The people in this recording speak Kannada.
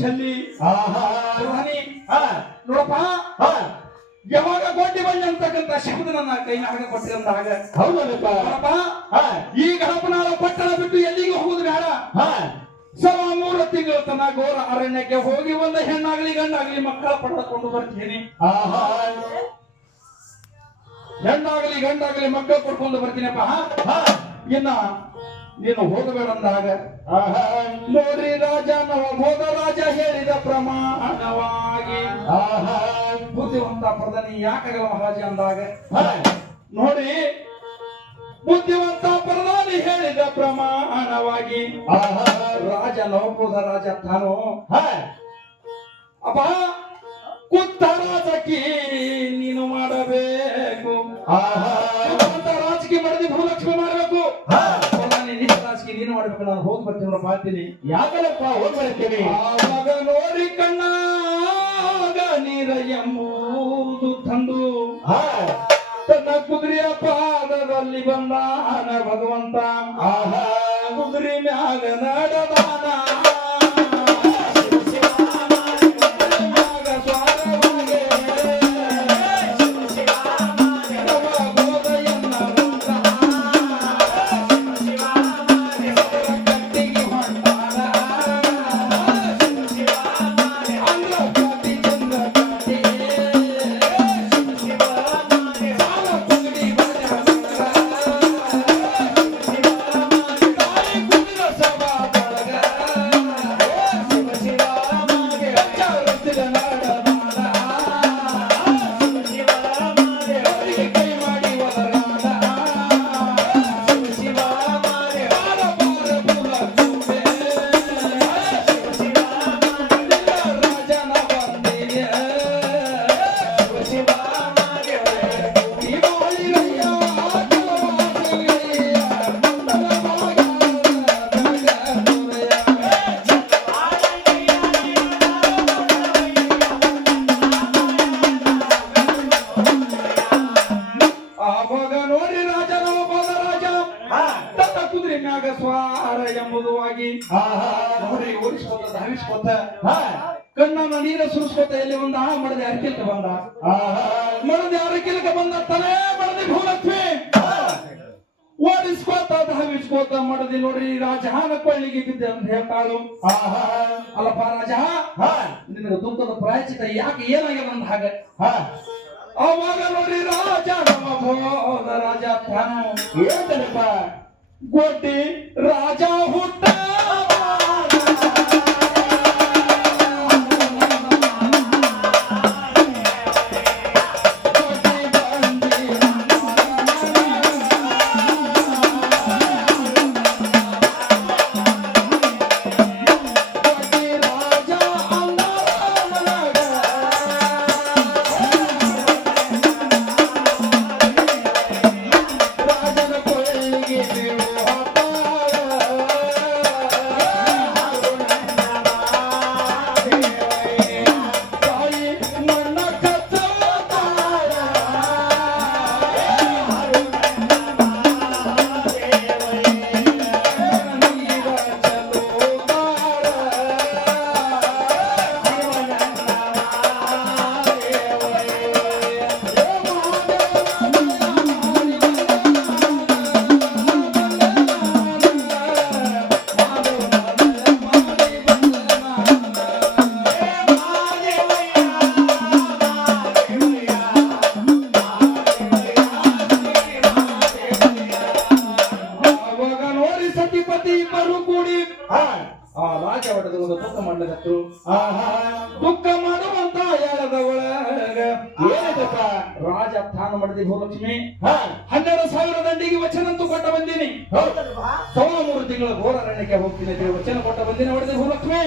ಚೆಲ್ಲಿ ಧ್ವನಿ ಹಾ ನೋಡಪ್ಪ. ಹಾ ಯಾವಾಗ ಕೋಟಿ ಬಳ್ಳಿ ಅಂತಕ್ಕಂಥ ಶಬ್ದ ನನ್ನ ಕೈನಾಗ ಕೊಟ್ಟಿರಂದಾಗ ಹೌದಲ್ಲಪ್ಪ. ಈಗ ಈ ಗಣಪನಾಳ ಪಟ್ಟಣ ಬಿಟ್ಟು ಎಲ್ಲಿಗೆ ಹೋಗುದು ಬೇಡ. ಹಾ ಸಮ ಮೂರು ತಿಂಗಳ ತನ ಗೋರ ಅರಣ್ಯಕ್ಕೆ ಹೋಗಿ ಒಂದು ಹೆಣ್ಣಾಗ್ಲಿ ಗಂಡಾಗ್ಲಿ ಮಕ್ಕಳ ಪಡೆದುಕೊಂಡು ಬರ್ತೀನಿ. ಆಹಾ ಹೆಣ್ಣಾಗ್ಲಿ ಗಂಡಾಗ್ಲಿ ಮಕ್ಕಳು ಕೊಡ್ಕೊಂಡು ಬರ್ತೀನಪ್ಪ. ಹಾ ಇನ್ನ ನೀನು ಆಹಾ, ನೋಡ್ರಿ ರಾಜ ನವಭೋಗ ರಾಜ ಹೇಳಿದ ಪ್ರಮಾಣವಾಗಿ. ಆಹಾ, ಬುದ್ಧಿವಂತ ಪ್ರಧಾನಿ ಯಾಕಾಗಲ್ಲ ಮಹಾರಾಜ ಅಂದಾಗ. ನೋಡಿ, ಬುದ್ಧಿವಂತ ಪ್ರಧಾನಿ ಹೇಳಿದ ಪ್ರಮಾಣವಾಗಿ. ಆಹಾ, ರಾಜ ನವಭೋಗ ರಾಜ ತಾನು. ಅಪ್ಪ ಕುತ್ತ ರಾಜಕಿ ನೀನು ಮಾಡಬೇಕು. ಆಹಾ ನಾನು ಮಾಡ್ತೀನಿ ಬರ್ತೀನಿ ನೋಡಪ್ಪ ಅಂತೀನಿ ಯಾಕಲಪ್ಪ ಹೋಗಿ ಬರ್ತೀನಿ? ಆವಾಗ ನೋಡಿ ಕಣ್ಣಾಗ ನೀರ ಎಂಬುದು ತಂದು. ತನ್ನ ಕುದುರೆಯ ಪಾದದಲ್ಲಿ ಬಂದಾನ ಭಗವಂತ. ಆಹಾ. ಕುದುರೆ ಮ್ಯಾಗ ನಡೆದಾನ ಸ್ವಾರ ಎಂಬುದಾಗಿ ನೋಡಿ ಓಡಿಸ್ಕೊತ, ಧಾವಿಸ್ಕೊತ. ಕಣ್ಣನ್ನ ನೀರ ಸುರಿಸ್ಕೊತ ಎಲ್ಲಿ ಬಂದ? ಮಡದೆ ಅರಕಿಲ್ಕ ಬಂದ. ಮಡದೆ ಅರಕಿಲ್ಕ ಬಂದ ತಲೆ ಮಡದಿ ಭೂಲಕ್ಷ್ಮಿ. ಓಡಿಸ್ಕೋತ, ಧಾವಿಸ್ಕೋತ ಮಡದಿ ನೋಡ್ರಿ, ರಾಜಹಾನ ಕೊಳ್ಳಿಗೆ ಬಿದ್ದೆ ಅಂತ ಹೇಳ್ತಾಳು. ಅಲ್ಲಪ್ಪ ರಾಜ, ಹಾ ನಿನಗೆ ದುಃಖದ ಪ್ರಾಯಚಿತ ಯಾಕೆ ಏನಾಗ್ಯದ ಅಂದ ಹಾಗೆ? ಅವಾಗ ನೋಡ್ರಿ ರಾಜ ನಮ್ಮ ಭೋದ ರಾಜ ತಾನು ಏನಪ್ಪ गोटे राजा होता। ಸತಿಪತಿ ಇಬ್ಬರು ಕೂಡಿ. ಆ ರಾಜ ಒಡೆದ ಒಂದು ದುಃಖ ಮಾಡಲಕತ್ತು. ಆಹಾ ದುಃಖ ಮಾಡುವಂತ ಹೇಳದ ಒಳಗ? ಏನಪ್ಪ ರಾಜ ತಾನ ಮಾಡಿದ ಭೂಲಕ್ಷ್ಮಿ. ಹಾ ಹನ್ನೆರಡು ಸಾವಿರ ದಂಡಿಗೆ ವಚನ ಅಂತೂ ಕೊಟ್ಟ ಬಂದೀನಿ. ಸವಾ ಮೂರು ತಿಂಗಳ ಘೋರ ಅರಣ್ಯಕ್ಕೆ ಹೋಗ್ತೀನಿ ವಚನ ಕೊಟ್ಟ ಬಂದಿನಿ ಹೊಡೆದ ಭೂಲಕ್ಷ್ಮಿ.